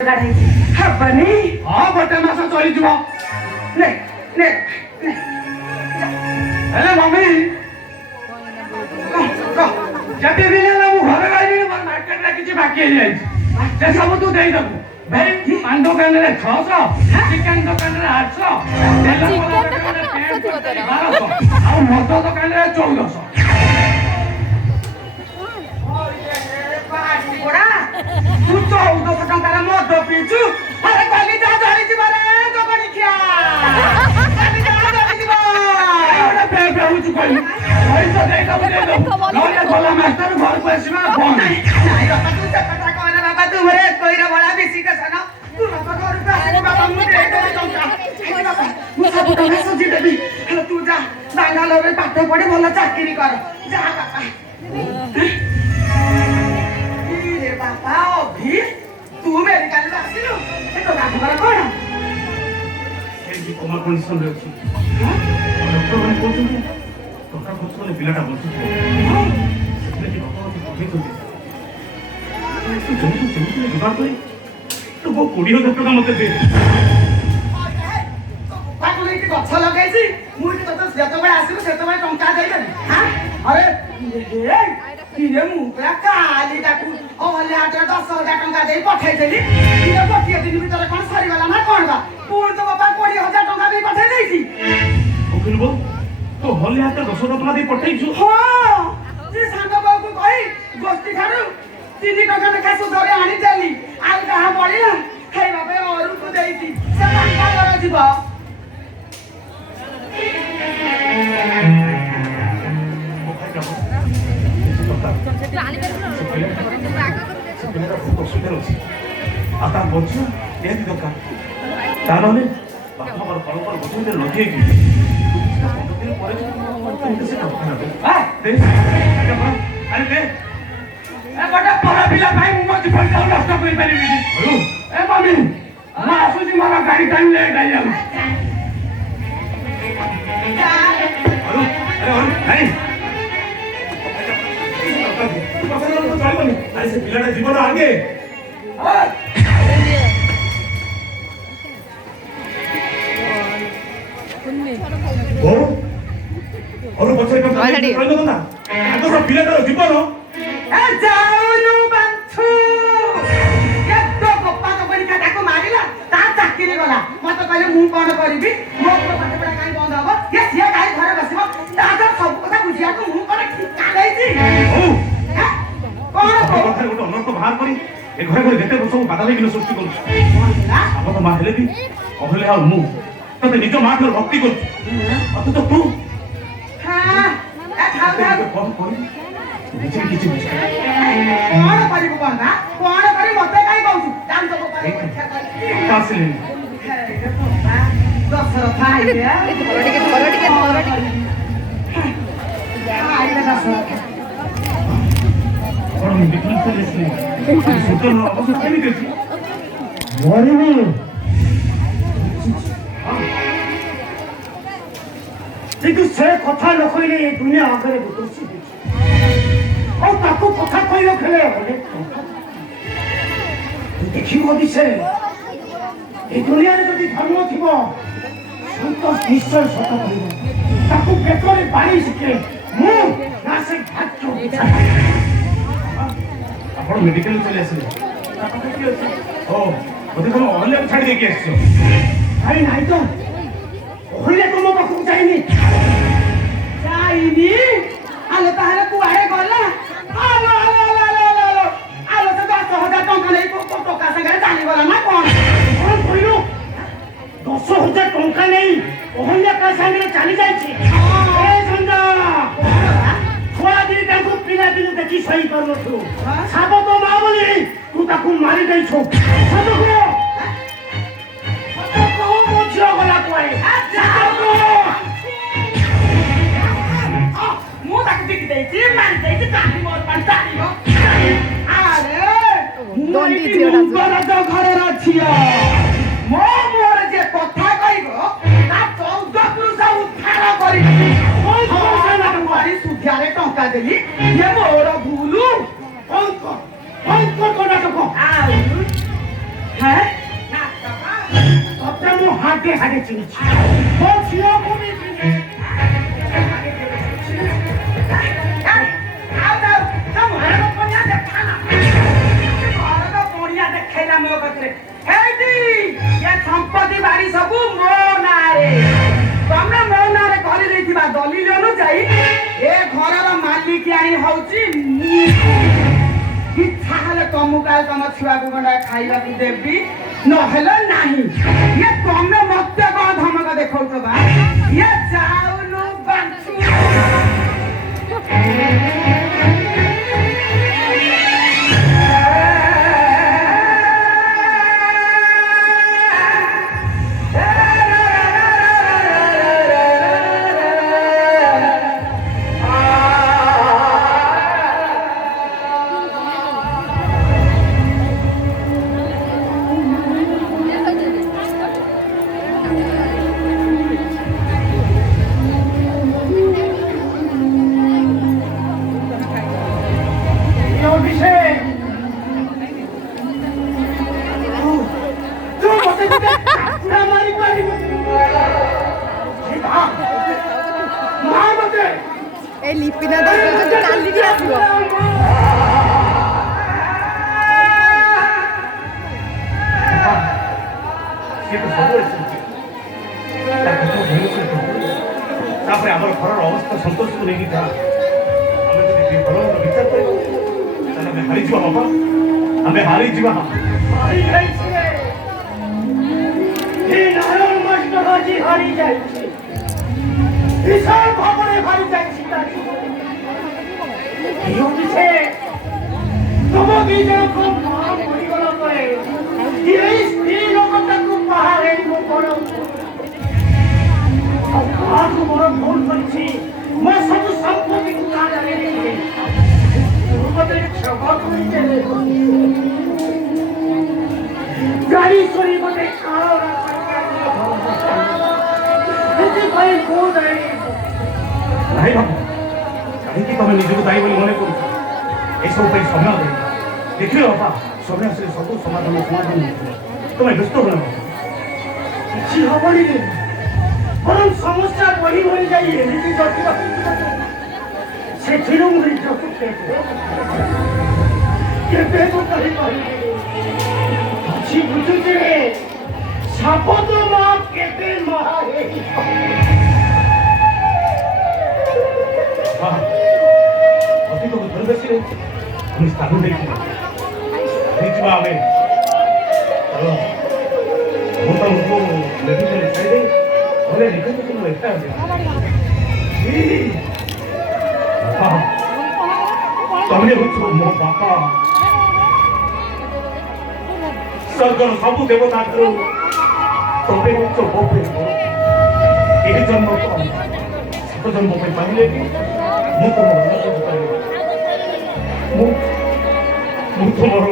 हबनी हाँ बटे मासा चली जीव ने ने हेले मम्मी जति दिन ହେଲା ମୁଁ ଘରେ ରହିବି ମୋର ମାର୍କେଟ ରେ କିଛି ବାକି ହେଇ ଯାଇଛି ସେ ସବୁ ତୁ ଦେଇ ଦବୁ ଭାଇ ପାନ ଦୋକାନରେ 600 ଚିକେନ ଦୋକାନରେ 800 ତେଲ ଦୋକାନରେ 1200 ଆଉ ମଦ ଦୋକାନରେ 1400 तू 1400 टंकार मद पीचु अरे कली जा धरी जीव रे जगणिखिया कली जा धरी जीव एटा पे होछु कोई पैसा देई दबु नले भला मास्टर घर को आसीबा फोन नहीं बाबा तू से कथा कहना बाबा तू रे कोइरा बड़ा बेसी का सन तू बाबा घर पे आसी बाबा मु दे दे टंका बाबा मु सब टंका सजी देबी हेलो तू जा बांगालोर रे पाठ पढे भला चाकरी कर जा बाबा रे बाबा अभी तू मेरे काल आसिलु ए तो काम कर कोन ए जी कोमा कंडीशन रे अछि डॉक्टर माने कोछु टका खर्च करे पिलाटा बसु सेते की बाबा को कहि तो तू जल्दी जुगाड़ कर तो वो 20000 टका मते दे ताको लेके गछ लगाइছি मु तो जेतबे आसिबो सेतबे टंका देबे हां अरे ए किरे मु पूरा काली ताकू ओले आटा 10000 टंका देई पठाई देली किरे गोटिए दिन भीतर कोन सरी वाला ना कोन बा पूर्ण तो बाबा 20000 टंका देई पठाई देइছি ओकिल बो तो होले हाथ 10000 टका देई पठाइछु हां जे सांग बाबू को कहि गोष्ठी खारु 3 टका लेखा सुधरे आनी देली आल कहा पड़ी ना हे बाबा औरु को देइছি से टंका लगा जीव आता बच्चा निहती दरकार तानले बापा पर परपर बसुते लगेगी दिन पर से टका ना दे अरे दे ए बड़ा परा पिला भाई मु मत पैसा नष्ट कर पारिबी हेलो ए मम्मी म आसुजी मारा गाड़ी टाइम ले गई हम हेलो अरे भाई अरे से पिलाटा जीवन आगे और बच्चे का कहलो ना आगो सब पिलाटा जीवन ए जाउनु बांछु केतो गप्पा तो बनी काटाको मारिला ता चाकरी गला म त कहले मु कोन करबी मो पाठ पढा काई बंद हबो ये सिया काई घरे बसिबो ता सब କଥା बुझियाको मु कोन ठिका दैछि ओ कोन को କଥା गोटे अनर्थ बाहर करी ए घरे घरे जेते सब बाधा लेकिन सृष्टि करू अब तो मां हेले भी कहले आ मु तते निज मां के भक्ति करू अत तो तू हां ए खाओ खाओ कोन कोन निजे किछि बुझ कोन करिबो बाबा कोन करि मते काई कहू दाम तो पारे परीक्षा कर कासले दशरथ आइले धर टिके आइले दशरथ और निकल चले से सुतो अवश्य केनी देछि मरिबी কিন্তু সে কথা নকইলে এই দুনিয়া আগরে বসি ও তাকু কথা কইলো খেলে হলে দেখিব দিছে এই দুনিয়ারে যদি ধর্ম থিব সন্তোষ নিশ্চয় সত করিব তাকু পেটরে বাড়ি শিখে মু না সে ভাগ্য आपण मेडिकल चले आसे ओ ओते तुम ऑनलाइन छाडी देके आछो আরে নাই তো হইলে তো মো পাখু যাইনি जाइनी आलो ताहले कुआरे गला आलो आलो आलो आलो आलो आलो तो 10000 टंका नहीं को टका संगे जानी गला ना कोन কোন কইলো 10000 টাকা নেই ওহলে কা সাঙ্গে চালি যাইছি এ সঞ্জা ছুয়া দিন তাকু পিলা দিন দেখি সই করলো তু সাব তো মা বলি তু তাকু মারি দেইছো সাব কো কো বুঝিও গলা কই मु ताक दिख देछि मार देछि ताली मोर पान ताली हो अरे दोन मुई दिछि ओडा मुंगर जो घरे रछियो मो मोर जे कथा कहिबो ता 14 पुरुष उद्धार करि कोन कोन ना मारी सुधियारे टंका देली ये मोर भूलू অঙ্ক কোন নাটক হ্যাঁ ତତେ ମୁଁ ହାଡେ ହାଡେ ଚିହ୍ନିଛି ମୋ ଝିଅକୁ ବି ଚିହ୍ନିଛି ସମ୍ପତ୍ତି ବାଡି ସବୁ ମୋ ନାଁରେ ତମେ ମୋ ନାଁରେ କରିଦେଇଥିବା ଦଲିଲ ଅନୁଯାୟୀ ଏ ଘରର ମାଲିକିଆଣି ହଉଛି ଇଚ୍ଛା ହେଲେ ତମକୁ ଆଉ ତମ ଛୁଆକୁ ଗଣ୍ଡା ଖାଇବାକୁ ଦେବି ନହେଲେ ନାହିଁ ଇଏ ତମେ ମତେ କଣ ଧମକ ଦେଖଉଛ ବା ଇଏ ଯାଉନୁ ବାଞ୍ଚୁ এই লিপিনা দাস যদি কালিকি আসিব ତାପରେ ଆମର ଘରର ଅବସ୍ଥା ସନ୍ତୋଷକୁ ନେଇକି ଯାହା ଆମେ ଯଦି ଘରର ବିଚାର କରିବା ତାହେଲେ ଆମେ ହାରିଯିବା ବାପା ଆମେ ହାରିଯିବା ହାରି ଯାଇଛି ବିଶାଳ ଭାବରେ ହାରି ଯାଇଛି ତମ ଦି ଜଣଙ୍କୁ ମା ମରିଗଲା ପରେ ଏଇ ସ୍ତ୍ରୀ ଲୋକଟାକୁ ବାହାରେ ମୁଁ ବଡ଼ କାହାକୁ ମୋର ଭୁଲ କରିଛି ମୋ ସବୁ ସମ୍ପତ୍ତିକୁ କାହା ଜାଣିଛି ମତେ କ୍ଷମା କରିଦେଲେ ଗାଡ଼ି ଚୋରି ମତେ କାଳ ସେଥିପାଇଁ ମୁଁ ନାହିଁ ନାହିଁ ବାବୁ କାହିଁକି ତମେ ନିଜକୁ ଦାୟୀ ବୋଲି ମନେ କରୁଛ ଏସବୁ ପାଇଁ ସମୟ ଦେଇ ଦେଖିଲ ବାପା ସମୟ ଆସିଲେ ସବୁ ସମାଧାନ ତମେ ବ୍ୟସ୍ତ ହୁଅ କିଛି ହବନି ବରଂ ସମସ୍ୟା ବଢି ବଢି ଯାଇ ଏମିତି ଜଟିଳ ସେଥିରୁ ମୁଁ ନିଜକୁ କେବେ ମୁଁ କହିପାରିବି କିଛି ବୁଝୁଛି ଶପଥ ମା କେବେ ମହା ଅତୀତକୁ ଧରିବେସିରେ ଆମେ ସ୍ଥାନ ଦେଇଯିବା ଆମେ ମୁଁ ତମକୁ ମେଡ଼ିକାଲ ଛାଡ଼ିଦେଇ ଘରେ ନିକଟକୁ ଏକା ତମେ ହଉଛ ମୋ ବାପା ସ୍ୱର୍ଗର ସବୁ ଦେବତା ଠାରୁ ତମେ ହଉଛ ମୋ ପାଇଁ ଏହି ଜନ୍ମ ସାତ ଜନ୍ମ ପାଇଁ ପାଇଲେ ମୁଁ ତମ ମୁଁ ତୁମର